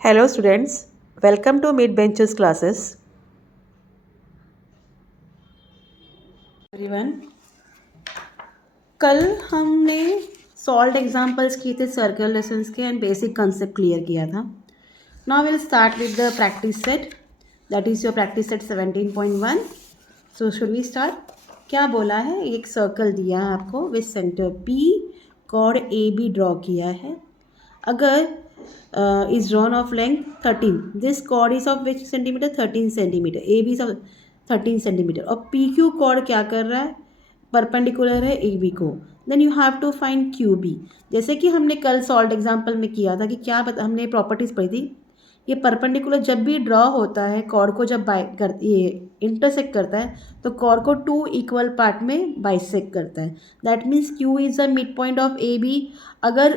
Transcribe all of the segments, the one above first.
Hello students, welcome to Mid Benches classes. Everyone, कल हमने solve examples किए थे सर्कल लेसन्स के एंड बेसिक कंसेप्ट क्लियर किया था. Now will start with the practice set, that is your practice set 17.1. So should we start. क्या बोला है, एक सर्कल दिया है आपको with centre P, chord AB draw किया है. अगर is drawn of length 13, this chord is of which centimeter, 13 centimeter, AB is of 13 centimeter और PQ chord क्या कर रहा है, परपेंडिकुलर है AB को. Then you have to find QB. जैसे कि हमने कल सॉल्व एग्जाम्पल में किया था कि क्या हमने प्रॉपर्टीज पढ़ी थी. ये परपेंडिकुलर जब भी ड्रॉ होता है, कॉर्ड को जब ये इंटरसेक्ट करता है तो कॉर्ड को 2 इक्वल पार्ट में बाइसेक्ट करता है. That means Q is the mid point of AB. अगर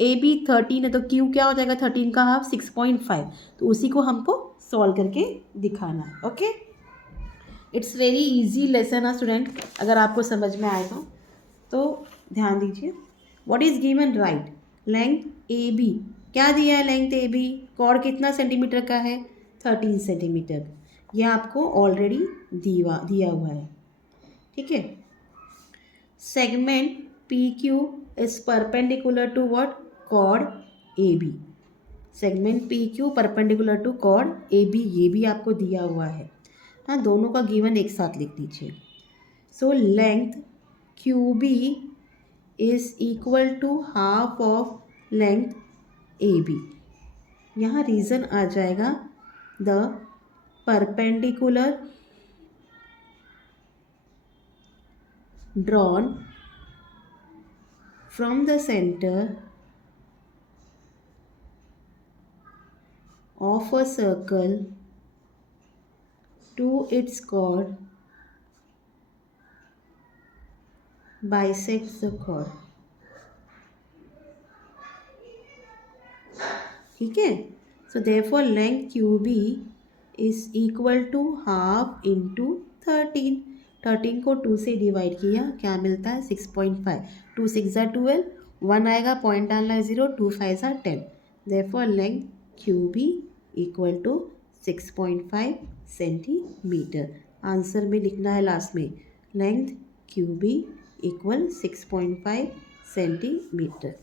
AB 13 है तो Q क्या हो जाएगा, 13 का हाफ 6.5. तो उसी को हमको सॉल्व करके दिखाना है. Okay, it's very easy lesson है स्टूडेंट, अगर आपको समझ में आए तो ध्यान दीजिए. What is given, right. Length AB क्या दिया है, लेंथ AB. कॉर्ड कितना सेंटीमीटर का है, 13 सेंटीमीटर. यह आपको ऑलरेडी दिया हुआ है. ठीक है. Segment PQ is perpendicular to what, chord AB. Segment PQ perpendicular to chord AB, ये भी आपको दिया हुआ है. हाँ, दोनों का गिवन एक साथ लिख दीजिए. So length QB is equal to half of length AB. यहाँ रीज़न आ जाएगा the perpendicular drawn from the centre of a circle to its chord bisects the chord. ठीक है. सो therefore length QB is equal to half into 13. 13 को 2 से divide किया, क्या मिलता है, 6.5. 2 6 ज़ा 12, 1 आएगा, पॉइंट डालना है 0, 2 5 ज़ा 10. therefore length QB equal to 6.5 centimetre. Answer में लिखना है लास्ट में, लेंथ QB इक्वल 6.5 सेंटीमीटर.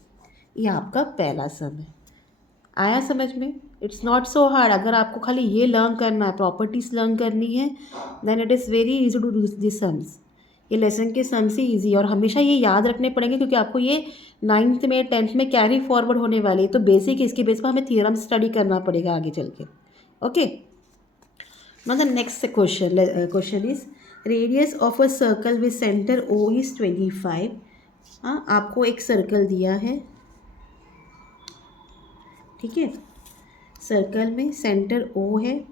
ये आपका पहला सम है. आया समझ में. It's not so hard. अगर आपको खाली ये लर्न करना है, प्रॉपर्टीज लर्न करनी है, then it is very easy to do this sums. ये लेसन के सम्स ही ईजी, और हमेशा ये याद रखने पड़ेंगे क्योंकि आपको ये 9th में 10th में कैरी फॉरवर्ड होने वाली है. तो बेसिक इसके बेस पर हमें थियरम स्टडी करना पड़ेगा आगे चल के. Okay, now the next question is radius of a circle with centre O is 25. हाँ, आपको एक सर्कल दिया है. ठीक है. सर्कल में सेंटर O है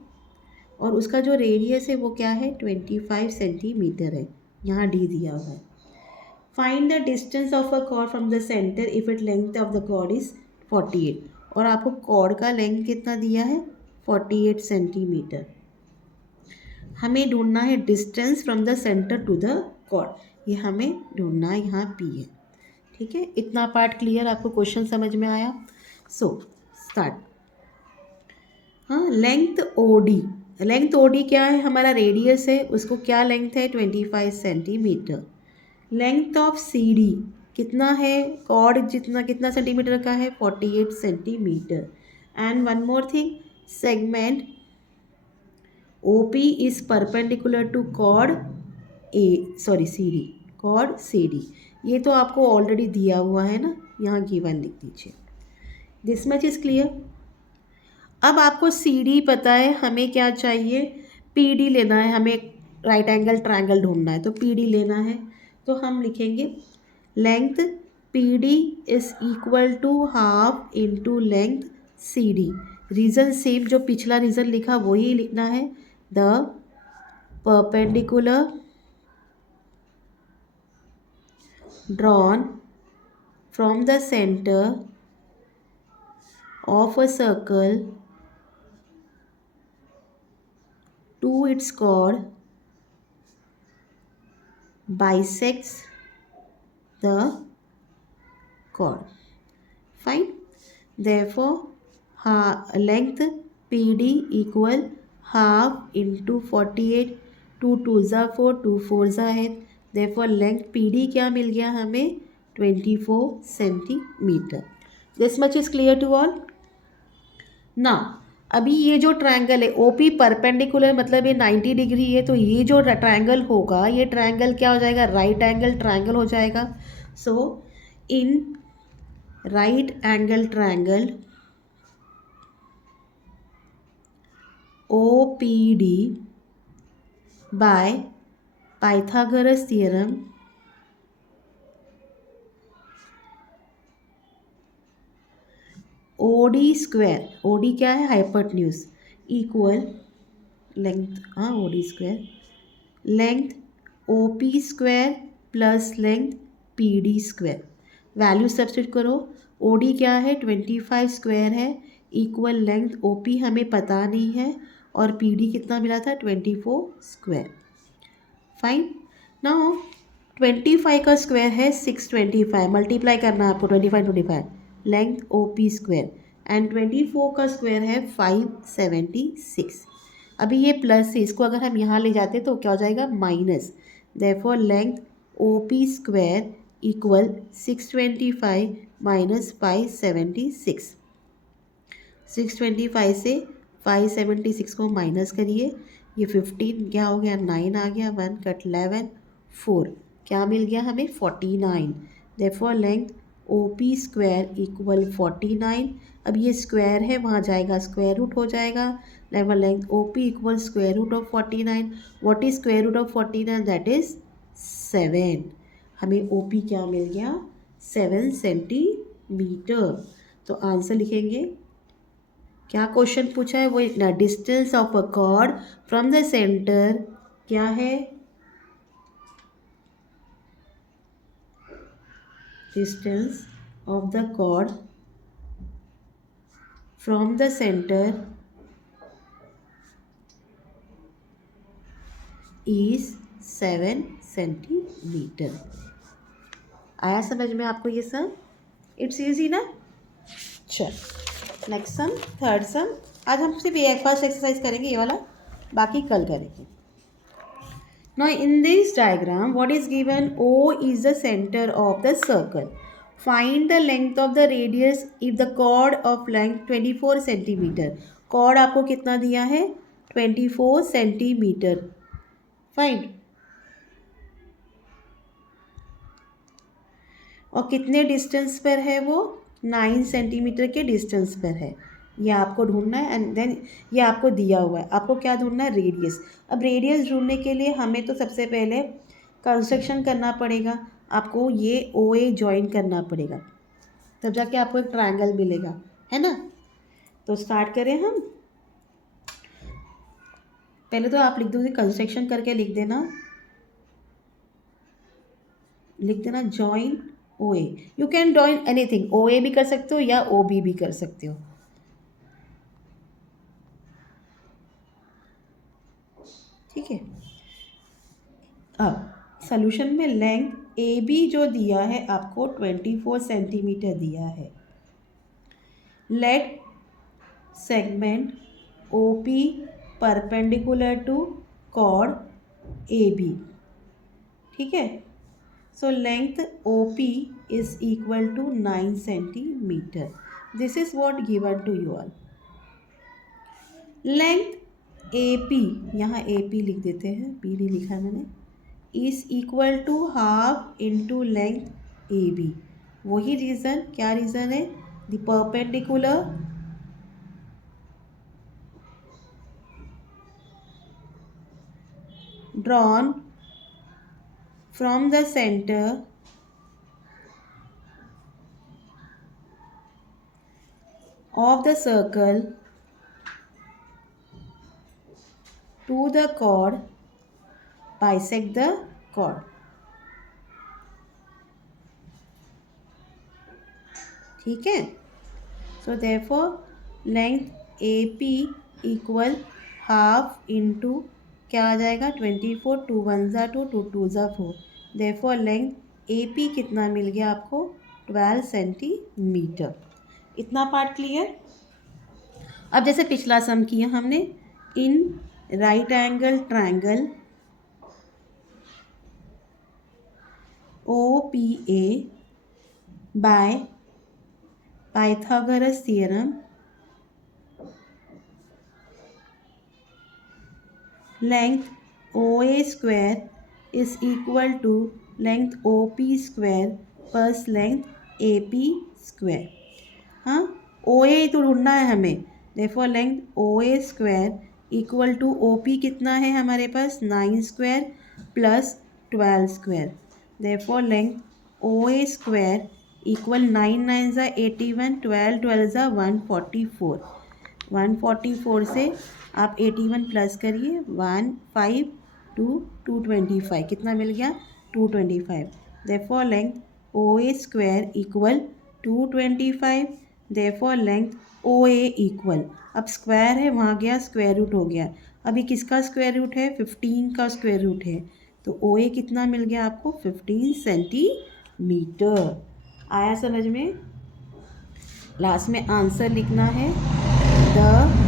और उसका जो रेडियस है वो क्या है, 25 सेंटीमीटर है. यहाँ D दिया हुआ है. Find the distance of a chord from the centre if it length of the chord is 48. और आपको कॉर्ड का लेंथ कितना दिया है, 48 सेंटीमीटर. हमें ढूंढना है distance from the centre to the chord. ये हमें ढूंढना है, यहाँ P है. ठीक है. इतना पार्ट क्लियर, आपको क्वेश्चन समझ में आया. So start. हाँ, लेंथ OD. लेंथ OD क्या है, हमारा रेडियस है, उसको क्या लेंथ है, 25 सेंटीमीटर. लेंथ ऑफ CD कितना है, कॉर्ड जितना कितना सेंटीमीटर का है, 48 centimetre. And one more thing, segment OP is perpendicular to chord CD. Chord CD ये तो आपको ऑलरेडी दिया हुआ है ना, यहाँ गिवन लिख दीजिए. This much is clear. अब आपको CD पता है, हमें क्या चाहिए, PD लेना है. हमें राइट एंगल ट्रायंगल ढूंढना है, तो PD लेना है. तो हम लिखेंगे length PD is equal to half into length CD. Reason same, जो पिछला रीज़न लिखा वही लिखना है. The perpendicular drawn from the centre of a circle to its chord bisects the chord. Fine. Therefore, हाँ length P D equal half into 48, 2 2 ज़ा 4, 2 4 ज़ा 8, therefore length P D क्या मिल गया हमें 24 centimetre. This much is clear to all. ना अभी ये जो ट्रायंगल है ओ पी परपेंडिकुलर मतलब ये 90 डिग्री है, तो ये जो ट्रायंगल होगा ये ट्रायंगल क्या हो जाएगा, राइट एंगल ट्रायंगल हो जाएगा। So in right angle triangle OPD by Pythagoras theorem OD square, OD क्या है हाइपोटेन्यूज, इक्वल लेंथ, हाँ OD square length OP square plus length PD square. Value substitute करो, OD क्या है 25 स्क्वायर है equal length OP हमें पता नहीं है और PD कितना मिला था 24 स्क्वायर। फाइन। नाउ 25 का स्क्वायर है 625, मल्टीप्लाई करना है आपको 25 लेंथ OP स्क्वायर एंड 24 का स्क्वायर है 576। अभी ये प्लस है, इसको अगर हम यहाँ ले जाते तो क्या हो जाएगा minus, therefore length OP square equal 625 minus 576। 625 से 576 को माइनस करिए, ये 15 क्या हो गया 9 आ गया, 1 कट 11 4 क्या मिल गया हमें 49। Therefore length OP square equal 49। अब ये स्क्वायर है वहाँ जाएगा स्क्वायर रूट हो जाएगा, level length OP equal square root of 49। What is square root of 49, that is 7। हमें OP क्या मिल गया 7 सेंटीमीटर। तो आंसर लिखेंगे, क्या क्वेश्चन पूछा है वो इतना, distance of a chord from the centre क्या है, distance of the chord from the centre is 7 centimetre. आया समझ में आपको ये सब, इट्स इजी ना। चल नेक्स्ट सम, थर्ड सम। आज हम सिर्फ ये फर्स्ट एक्सरसाइज करेंगे ये वाला, बाकी कल करेंगे। Now in this diagram what is given, O is the center of the circle. Find the length of the radius if the chord of length 24 centimetre. chord आपको कितना दिया है 24 सेंटीमीटर। फाइन, और कितने डिस्टेंस पर है वो 9 सेंटीमीटर के डिस्टेंस पर है, ये आपको ढूंढना है। एंड देन ये आपको दिया हुआ है, आपको क्या ढूंढना है रेडियस। अब रेडियस ढूंढने के लिए हमें तो सबसे पहले कंस्ट्रक्शन करना पड़ेगा, आपको ये OA ज्वाइन करना पड़ेगा, तब जाके आपको एक ट्रायंगल मिलेगा, है ना। तो स्टार्ट करें हम, पहले तो आप लिख दोगे कंस्ट्रक्शन करके लिख देना join OA। You can join anything, OA भी कर सकते हो या OB भी कर सकते हो, ठीक है। अब सॉल्यूशन में लेंथ AB जो दिया है आपको 24 सेंटीमीटर दिया है। Let segment OP perpendicular to chord AB, ठीक है। So length OP is equal to 9 centimetre. This is what given to you all. Length AP, यहाँ AP लिख देते हैं, B नहीं लिखा मैंने, is equal to half into length AB। वही रीज़न, क्या रीज़न है, the perpendicular drawn from the center of the circle to the chord bisect the chord, ठीक है। So therefore length AP equal half into क्या आ जाएगा 24, 2 1 ज़ा 2, 2 2 ज़ा 4, therefore length AP कितना मिल गया आपको 12 सेंटीमीटर। इतना पार्ट क्लियर। अब जैसे पिछला सम किया हमने, इन right angle triangle OPA bye Pythagoras theorem length OA square is equal to length OP square plus length AP square। हाँ, OA तो ढूंढना है हमें, therefore length OA square equal to OP कितना है हमारे पास 9 square plus 12 square, therefore length OA square equal 9 9 जा 81, 12 12 जा 144, 144 से आप 81 प्लस करिए 15 टू 225, कितना मिल गया 225। Therefore length OA square equal 225, therefore length OA equal, अब स्क्वायर है वहाँ गया स्क्वायर रूट हो गया, अभी किसका स्क्वायर रूट है 15 का स्क्वायर रूट है, तो OA कितना मिल गया आपको 15 सेंटीमीटर। आया समझ में? लास्ट में आंसर लिखना है, the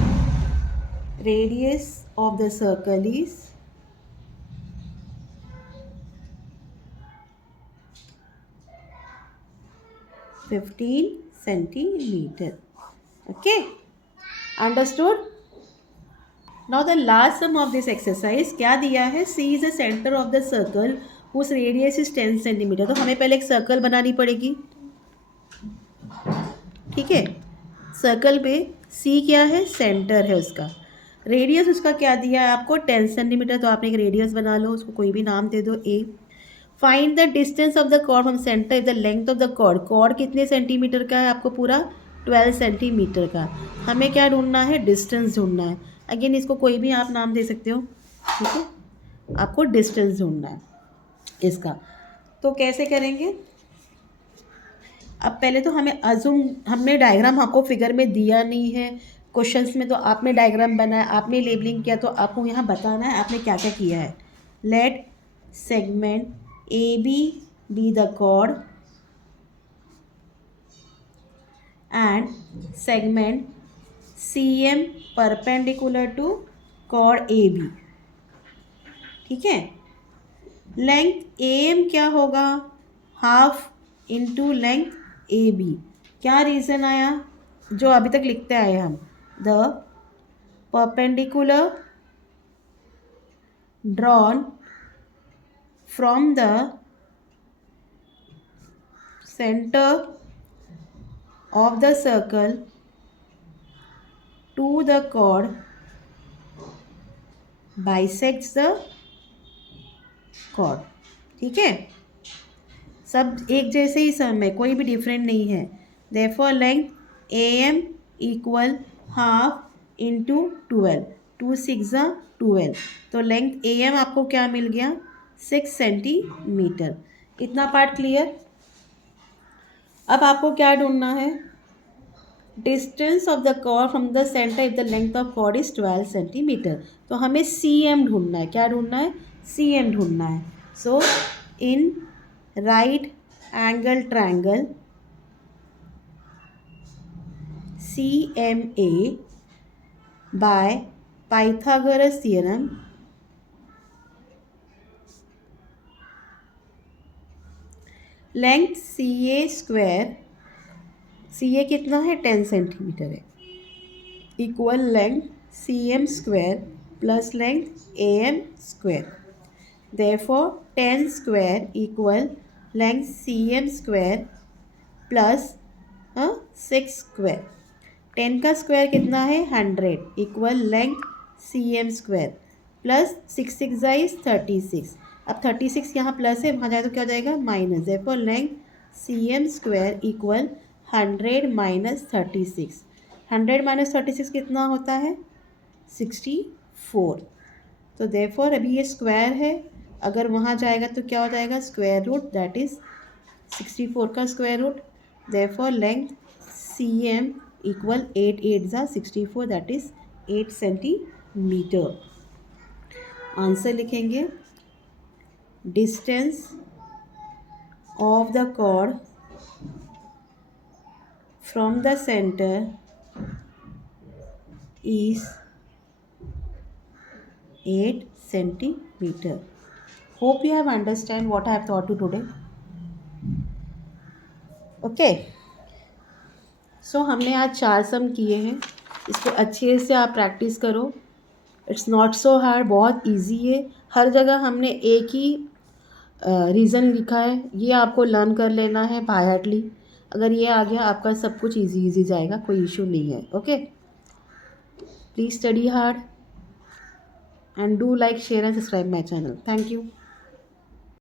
radius of the circle is 15 centimeter. Okay, understood? Now the last sum of this exercise क्या दिया है, C is the center of the circle whose radius is 10 centimeter। तो हमें पहले एक सर्कल बनानी पड़ेगी, ठीक है। सर्कल पे C क्या है, सेंटर है उसका, रेडियस उसका क्या दिया है आपको 10 सेंटीमीटर, तो आपने एक रेडियस बना लो, उसको कोई भी नाम दे दो A। Find the distance of the chord from centre, the length of the chord, chord कितने सेंटीमीटर का है आपको पूरा 12 सेंटीमीटर का, हमें क्या ढूंढना है, डिस्टेंस ढूंढना है। अगेन इसको कोई भी आप नाम दे सकते हो, ठीक है, आपको डिस्टेंस ढूंढना है इसका। तो कैसे करेंगे, अब पहले तो हमें अजूम, हमने डायग्राम आपको फिगर में दिया नहीं है, क्वेश्चंस में तो आपने डायग्राम बनाया, आपने लेबलिंग किया, तो आपको यहाँ बताना है आपने क्या क्या किया है। Let segment AB be the chord and segment CM perpendicular to chord AB, ठीक है। लेंथ AM क्या होगा, हाफ इंटू लेंथ AB, क्या रीज़न आया, जो अभी तक लिखते आए हम, the perpendicular drawn from the center of the circle to the chord bisects the chord, ठीक है, सब एक जैसे ही सम है, कोई भी डिफरेंट नहीं है। therefore length AM equal half into 12, 2 6 12, तो लेंथ AM आपको क्या मिल गया 6 सेंटीमीटर। इतना पार्ट क्लियर। अब आपको क्या ढूंढना है, distance of the chord from the centre if the length of chord is 12 centimetre, तो हमें CM ढूंढना है, क्या ढूंढना है, CM ढूंढना है। So in right angle triangle CMA by Pythagoras theorem length CA square, CA कितना है 10 सेंटीमीटर है, equal length CM square plus length AM square, therefore 10 square equal length CM square plus 6 square, 10 का square कितना है 100 equal length CM square plus 6 6 जाइज 36, अब 36 यहाँ plus है, वहाँ जाए तो क्या हो जाएगा minus, therefore length CM square equal 100 minus 36, 100 minus 36 कितना होता है 64, तो देयरफॉर अभी ये स्क्वायर है, अगर वहाँ जाएगा तो क्या हो जाएगा स्क्वायर रूट, दैट इज़ 64 का square root, therefore length CM equal 8 8 जा 64, दैट इज़ 8 सेंटीमीटर। आंसर लिखेंगे, distance of the chord from the centre is 8 centimeter. Hope you have understand what I have taught you today. Okay. सो हमने आज 4 सम किए हैं. इसको अच्छे से आप प्रैक्टिस करो. इट्स नॉट सो हार्ड, बहुत इजी है. हर जगह हमने एक ही रीज़न लिखा है. ये आपको लर्न कर लेना है बाय हार्टली. अगर ये आ गया आपका सब कुछ इजी जाएगा, कोई इशू नहीं है. Okay, please study hard and do like, share and subscribe my channel. Thank you.